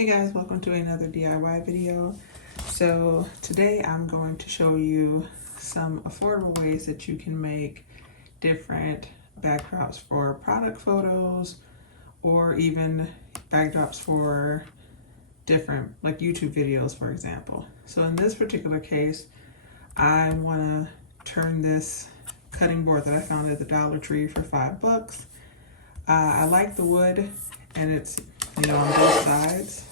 Hey guys, welcome to another DIY video. So today I'm going to show you some affordable ways that you can make different backdrops for product photos or even backdrops for different like YouTube videos, for example. So in this particular case, I want to turn this cutting board that I found at the Dollar Tree for $5. I like the wood and it's on both sides.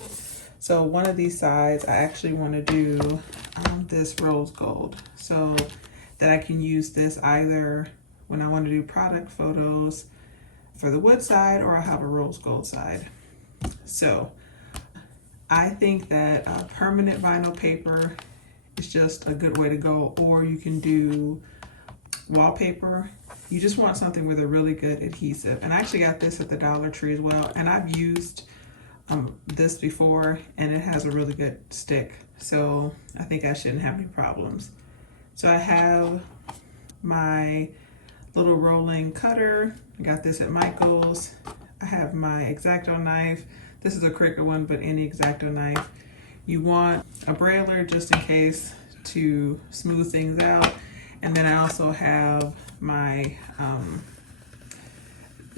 So one of these sides, I actually want to do this rose gold so that I can use this either when I want to do product photos for the wood side, or I have a rose gold side. So I think that permanent vinyl paper is just a good way to go, or you can do wallpaper. You just want something with a really good adhesive. And I actually got this at the Dollar Tree as well, and I've used this before and it has a really good stick, so I think I shouldn't have any problems. So I have my little rolling cutter. I got this at Michael's. I have my X-Acto knife. This is a Cricut one, but any X-Acto knife. You want a brailer just in case to smooth things out. And then I also have my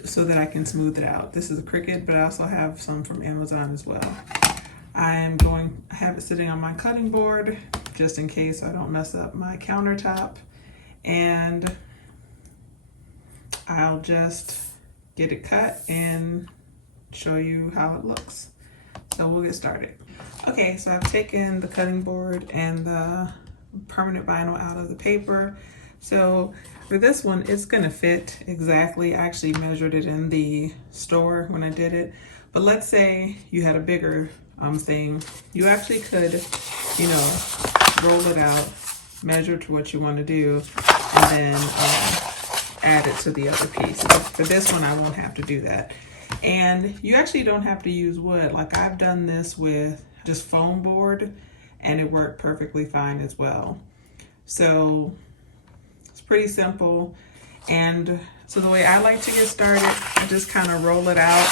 so that I can smooth it out. This is a Cricut, but I also have some from Amazon as well. I have it sitting on my cutting board just in case I don't mess up my countertop. And I'll just get it cut and show you how it looks. So we'll get started. Okay, so I've taken the cutting board and the permanent vinyl out of the paper. So for this one, it's gonna fit exactly. I actually measured it in the store when I did it. But let's say you had a bigger thing. You actually could, roll it out, measure to what you want to do, and then add it to the other piece. For this one, I won't have to do that. And you actually don't have to use wood. Like I've done this with just foam board and it worked perfectly fine as well. So it's pretty simple. And so the way I like to get started, I just kind of roll it out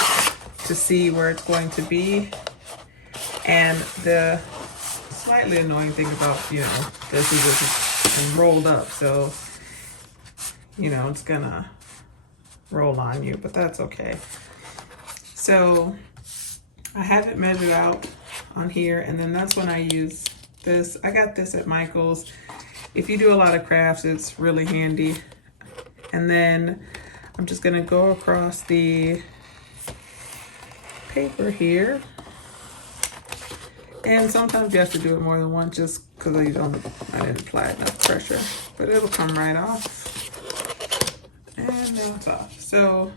to see where it's going to be. And the slightly annoying thing about, this is it's rolled up. So, it's gonna roll on you, but that's okay. So I have it measured out on here, and then that's when I use this. I got this at Michael's. If you do a lot of crafts, it's really handy. And then I'm just gonna go across the paper here. And sometimes you have to do it more than once just because I didn't apply enough pressure, but it'll come right off. And now it's off. So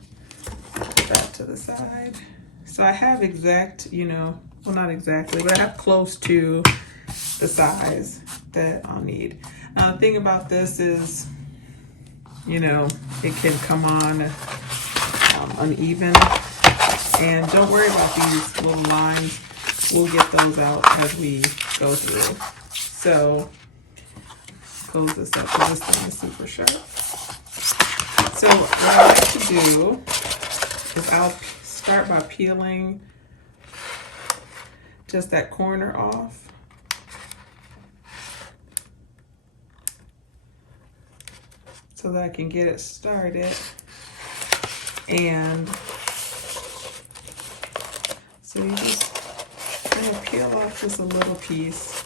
put that to the side. So I have exact, well, not exactly, but I have close to the size that I'll need. Now the thing about this is, it can come on uneven. And don't worry about these little lines. We'll get those out as we go through. So close this up because this thing is super sharp. So what I like to do is I'll start by peeling just that corner off. So that I can get it started. And so you just kind of peel off just a little piece.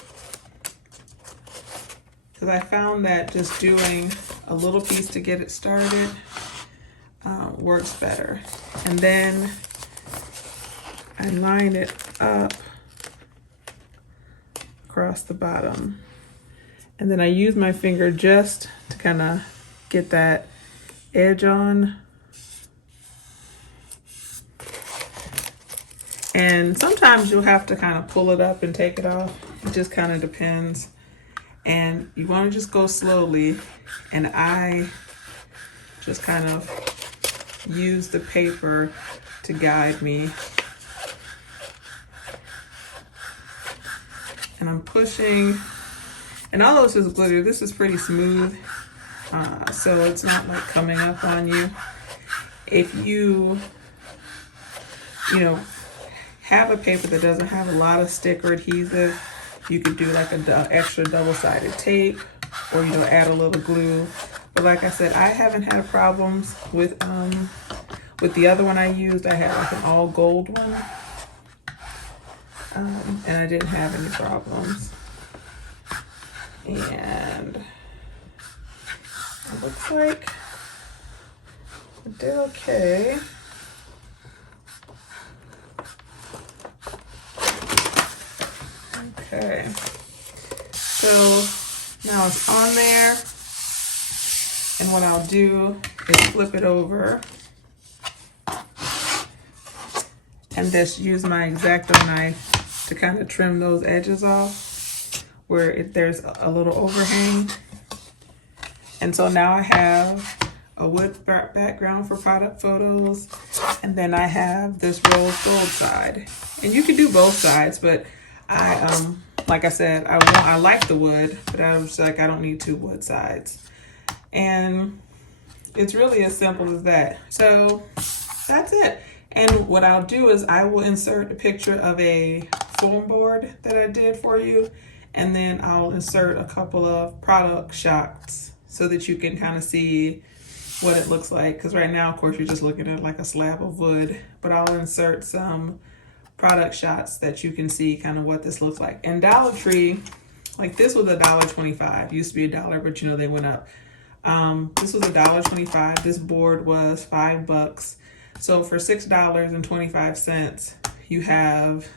Because I found that just doing a little piece to get it started works better. And then I line it up across the bottom. And then I use my finger just to kind of get that edge on. And sometimes you'll have to kind of pull it up and take it off. It just kind of depends. And you want to just go slowly. And I just kind of use the paper to guide me. And I'm pushing. And all this is glitter. This is pretty smooth. So it's not like coming up on you. If you, have a paper that doesn't have a lot of stick or adhesive, you could do like an extra double-sided tape, or add a little glue. But like I said, I haven't had problems with the other one I used. I had like an all gold one, and I didn't have any problems. And it looks like it did okay. Okay, so now it's on there, and what I'll do is flip it over and just use my X-Acto knife to kind of trim those edges off where there's a little overhang. And so now I have a wood background for product photos, and then I have this rose gold side. And you can do both sides, but like I said, I like the wood, but I was like, I don't need two wood sides. And it's really as simple as that. So that's it. And what I'll do is I will insert a picture of a foam board that I did for you, and then I'll insert a couple of product shots so that you can kind of see what it looks like. Because right now, of course, you're just looking at like a slab of wood, but I'll insert some product shots that you can see kind of what this looks like. And Dollar Tree, like this was $1.25. Used to be $1, but they went up. This was $1.25. This board was $5. So for $6.25, you have,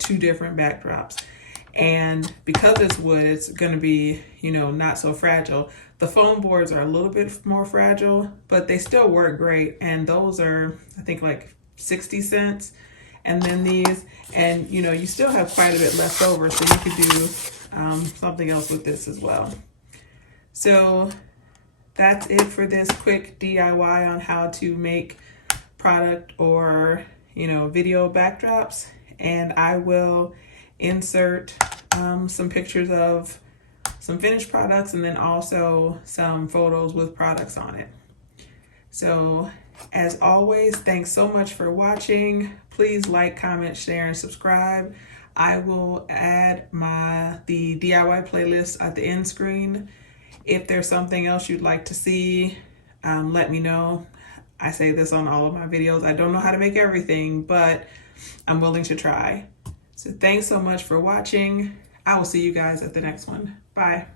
two different backdrops. And because it's wood, it's going to be, not so fragile. The foam boards are a little bit more fragile, but they still work great. And those are, I think, like 60 cents. And then these, and you still have quite a bit left over, so you could do something else with this as well. So that's it for this quick DIY on how to make product or video backdrops. And I will insert some pictures of some finished products, and then also some photos with products on it. So as always, thanks so much for watching. Please like, comment, share, and subscribe. I will add the DIY playlist at the end screen. If there's something else you'd like to see, let me know. I say this on all of my videos. I don't know how to make everything, but I'm willing to try. So thanks so much for watching. I will see you guys at the next one. Bye.